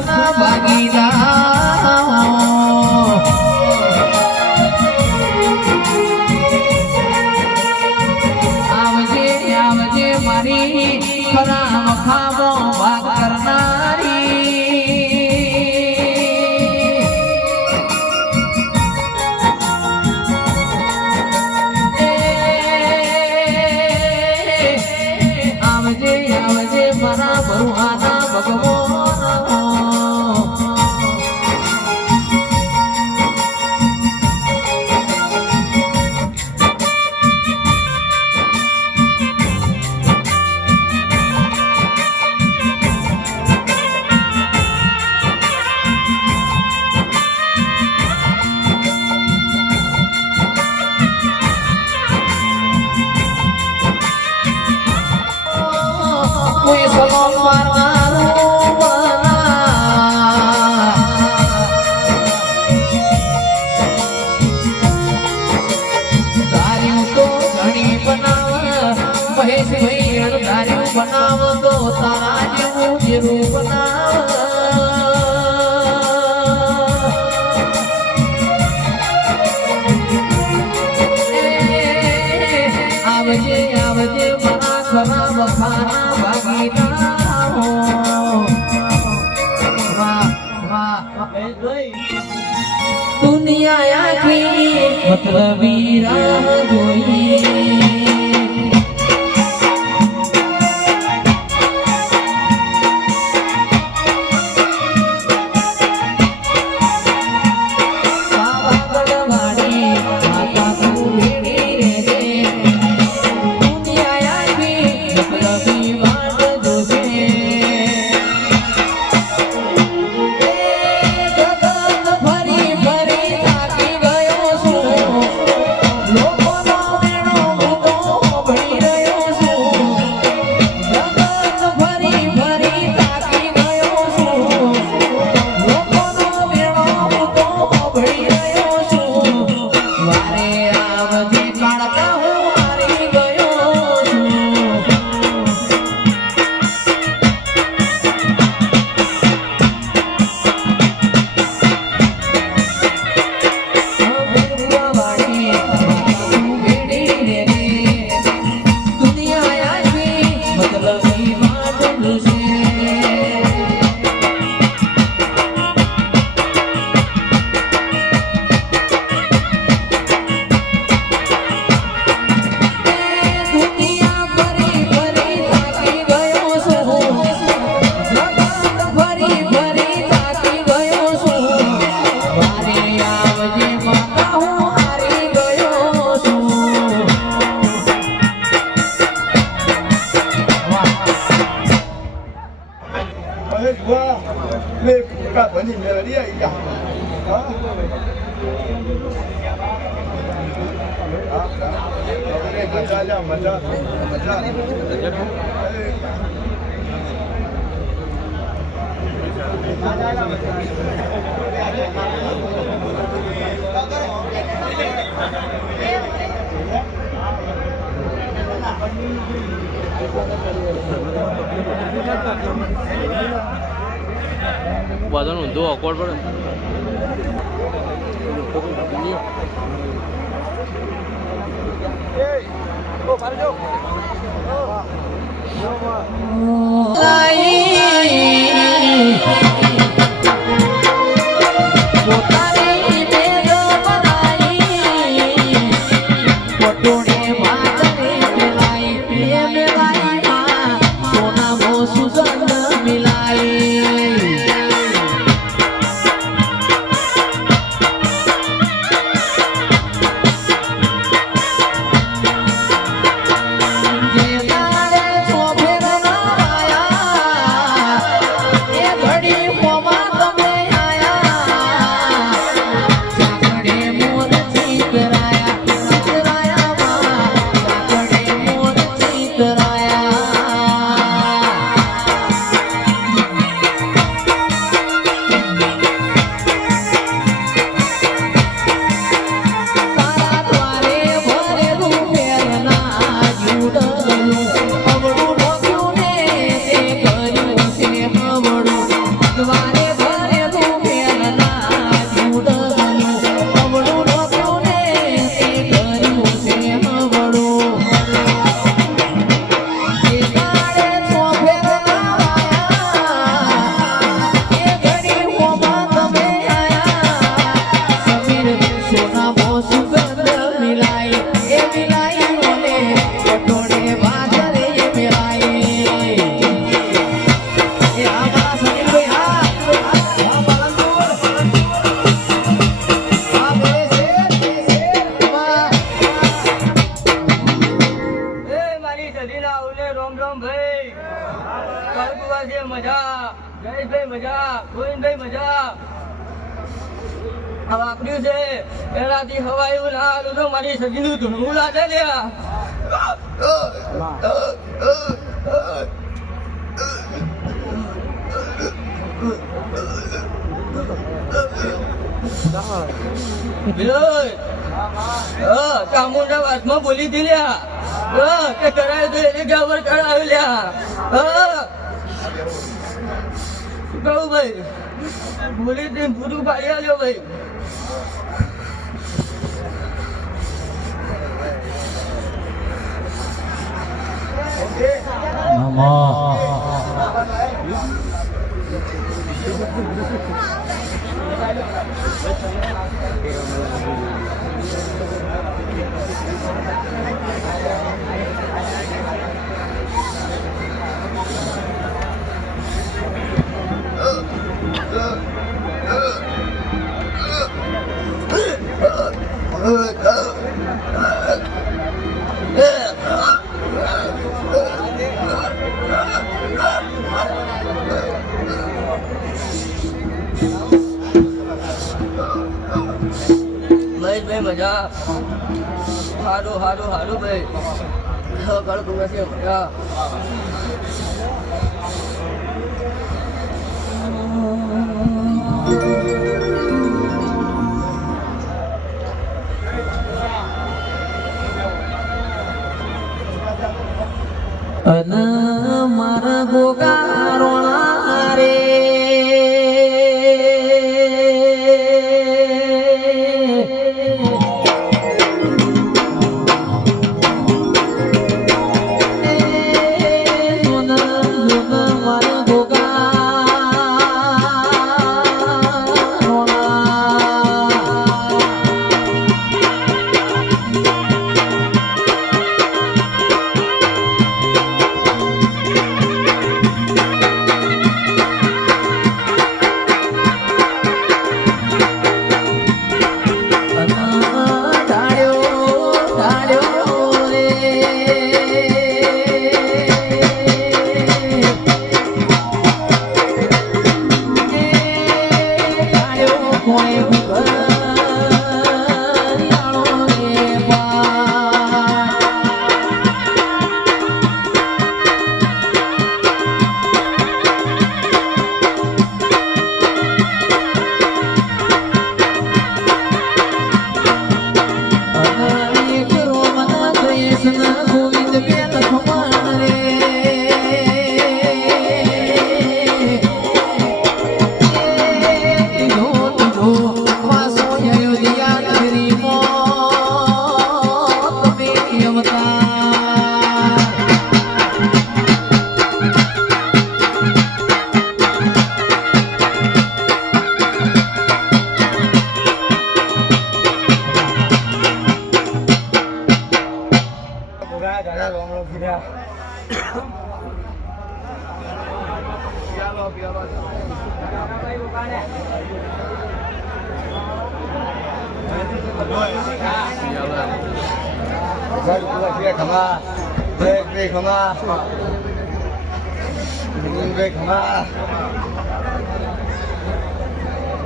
સુખના ભાગીદાર આવજે આવજે મારી ખરા મખાબો ભાગ કરનારી આવજે આવજે મારા બરુહાના ભગવાન કોઈ સલોન મારવાનું ધાર્યું તો ઘણી બનાવ મહેશભાઈ ધાર્યું બનાવ તો તારા જેવું જેવું બનાવ આવજે આવજે મારા ખરા વખાના दुनिया आखी मतलबी राह जोई Badan untuk awkward pada. Hey, oh, mari જલ્દી ના આવું ને રોમ રોમ ભાઈ કાળકુવા છે મજા જયેશભાઈ મજા ગોવિંદભાઈ મજા આ વાપર્યું છે એનાથી હવા એવું ના હાલું તો મારી સજીનું ધૂણવું લાગે લ્યા ચામુંડા વાસમાં બોલી હતી લ્યા કે કરાયું તો એને ગબર કરાવ્યું લ્યા શું કહું ભાઈ બોલી હતી પૂરું પાડી આવ્યો ભાઈ મહેશભાઈ મજા હારું હારું હારું ભાઈ કળકુવા છે મજા મારા ગોગા રોણા રે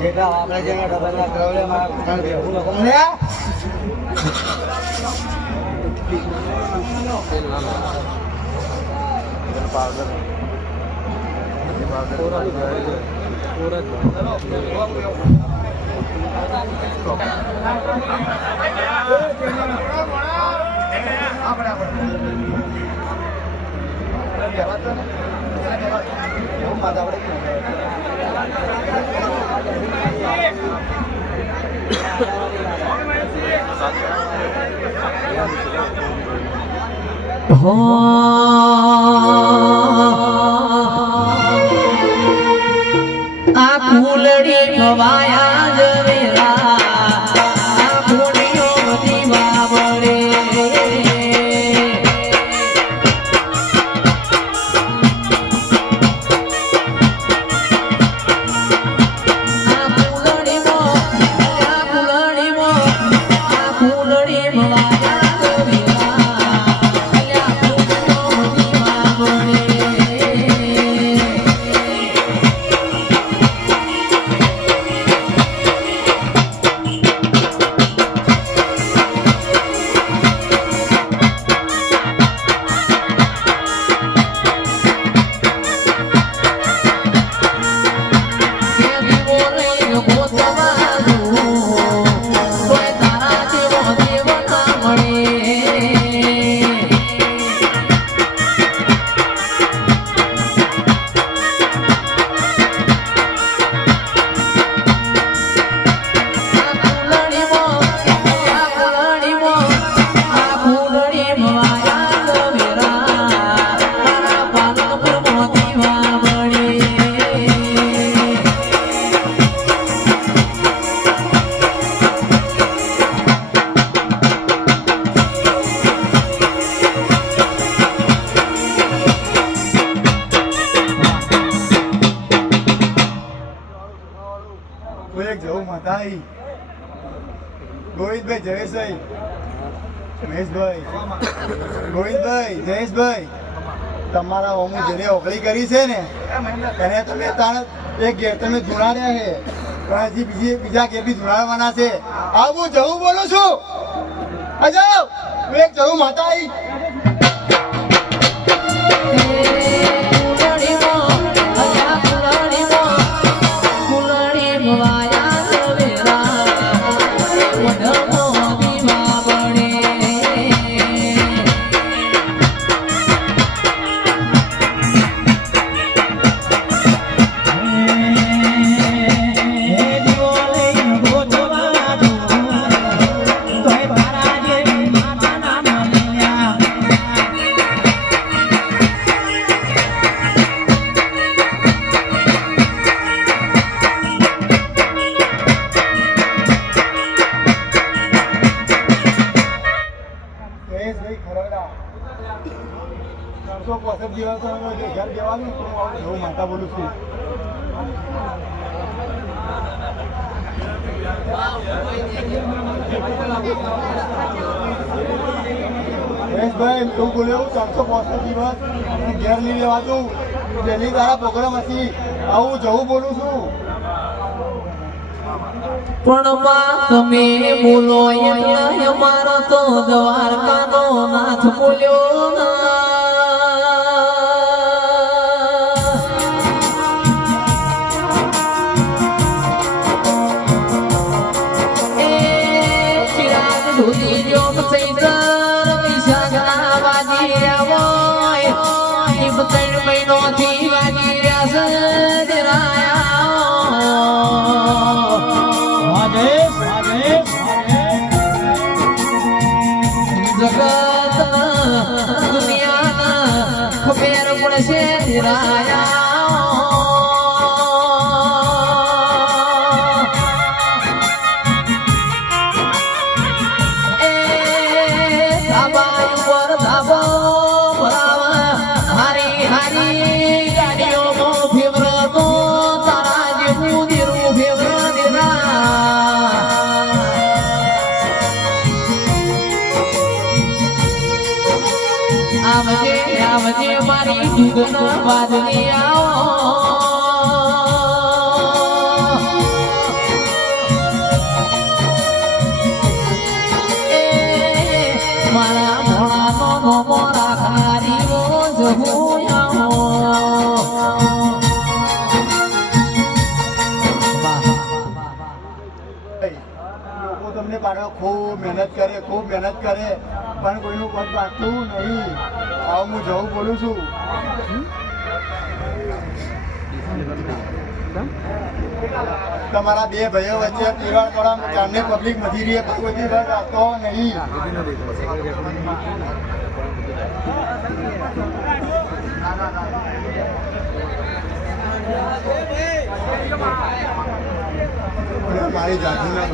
જેટલા આપણે જેના ડબલના ક્રવલે મારા ભેગું લોકો મને આ કુલડી ખવાયા જવેરા આ કુલડીઓ બધી બાબરે આ કુલડી ખવાયા જવેરા રમાઈ, ગોવિંદભાઈ, જયેશભાઈ, મહેશભાઈ, ગોવિંદભાઈ, જયેશભાઈ, તમારા ઓમું જેને ઓગળી કરી છે ને એને તમે એક ઘેર તમે ધૂણાડ્યા છે, પણ હજી બીજા ઘેર બી ધૂણાડવાના છે. આ હું જવું બોલું છું. અજો હું એક જવું માતા આવી. માતા બોલું છું. મહેશભાઈ તું બોલ્યો 365 દિવસ ઘેર નહીં લેવાતું, ડેલી તારા પ્રોગ્રામ હતી, આવું જવું બોલું છું. પણ તમે બોલો એટલે અમારો તો દ્વારકાનો નાથ બોલ્યો ના. આવજે મારી જુગના વાદળી આવો. મારા ભોળાનો નોમો રાખનારી રોજ હું આવો. લોકો તમને પાડો ખૂબ મહેનત કરે, ખૂબ મહેનત કરે, પણ કોઈનું પદ પાકતું નહીં. આવું હું જવું બોલું છું. તમારા બે ભાઈઓ વચ્ચે તિરાડ પડવા કામને પબ્લિક વધી રહી, કોઈ રાખતો નહીં. મારી જાતિના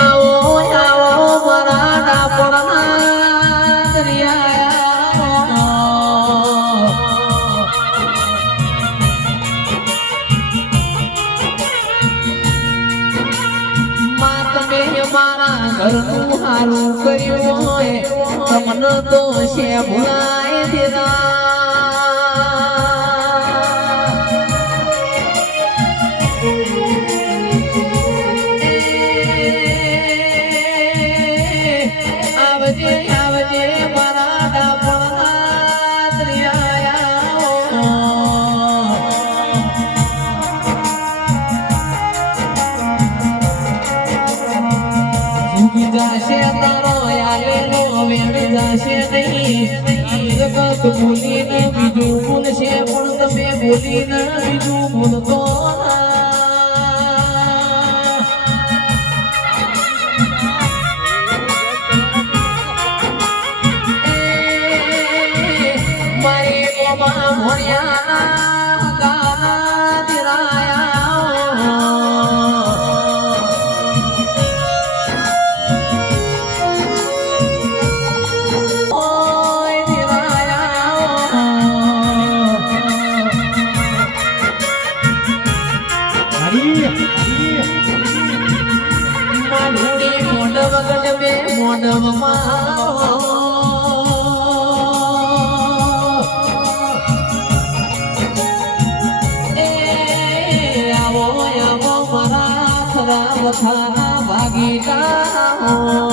આવો આવો મારા ડાપણના દરિયા. તમે મારા ઘરનું હારું કર્યું હોય તમને તો છે ભૂલાય દેરા. બોલીને બીજું બોલશે પણ તમે બોલીને બીજું બોલતો મારી મોમાં ભણ્યા ગાના દિરાયા. ઓય દિરાયા માધુરી મોડવ ગજબે મોડવમાં એ આવો આવો મારા ખરા વખા ભાગી જાઓ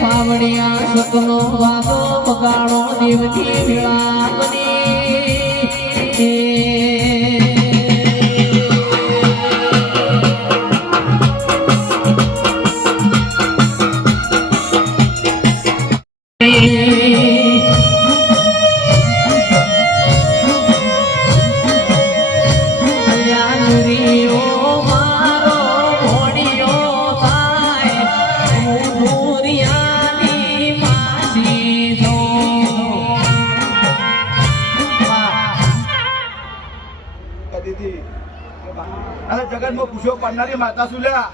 પાવડિયા સતનો વાદો બગાડો દેવથી વિળાપની અને જગતમાં પૂછ્યો પડનારી માતા શું લ્યા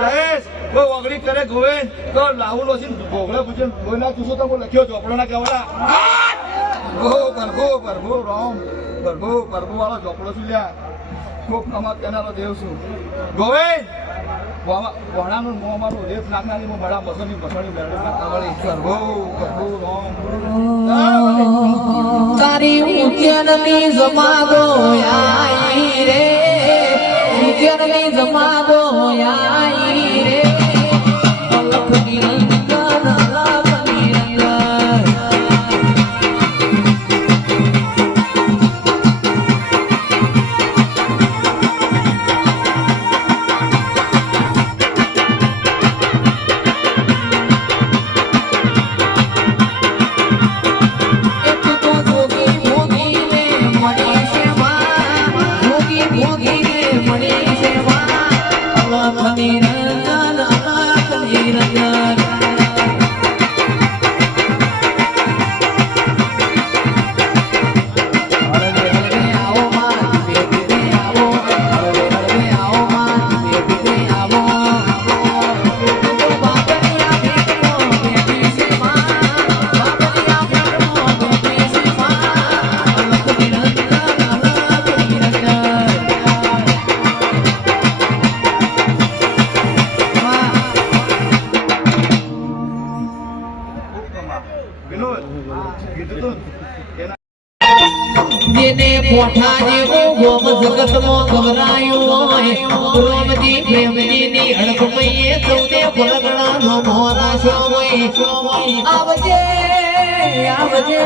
જયેશ કોઈ ઓગળી કરે ગોવિંદ તો લાવું લોસી ભોગળે પૂછે ગોવિંદના ચૂસો તો હું લખ્યો ચોપડો ના કહેવાના પ્રભુ રામ પ્રભુ વાળો ચોપડો શું લ્યા ખૂબ કમા કેનારો દેવ છું ગોવિંદ વણાનું મોંમાનું રેત નાખનારી હું બડા બસોની બસોની બેરડી કરતા વળી પ્રભુ રામ તારી ઉજ્જૈનની જમાદો આઈ રે ઉજ્જૈનની જમાદો આઈ રે અલખ નિરંજન અલખ નિરંજન જેને પોઠા જેવું ગોમ જગતમાં ગવરાયું હોય રોમજી પ્રેમજીની હડકમઈએ સૌને પલગણાનો મોરાશો હોય આવજે આવજે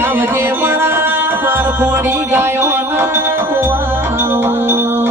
આવજે મારા માર કોણી ગાયો ના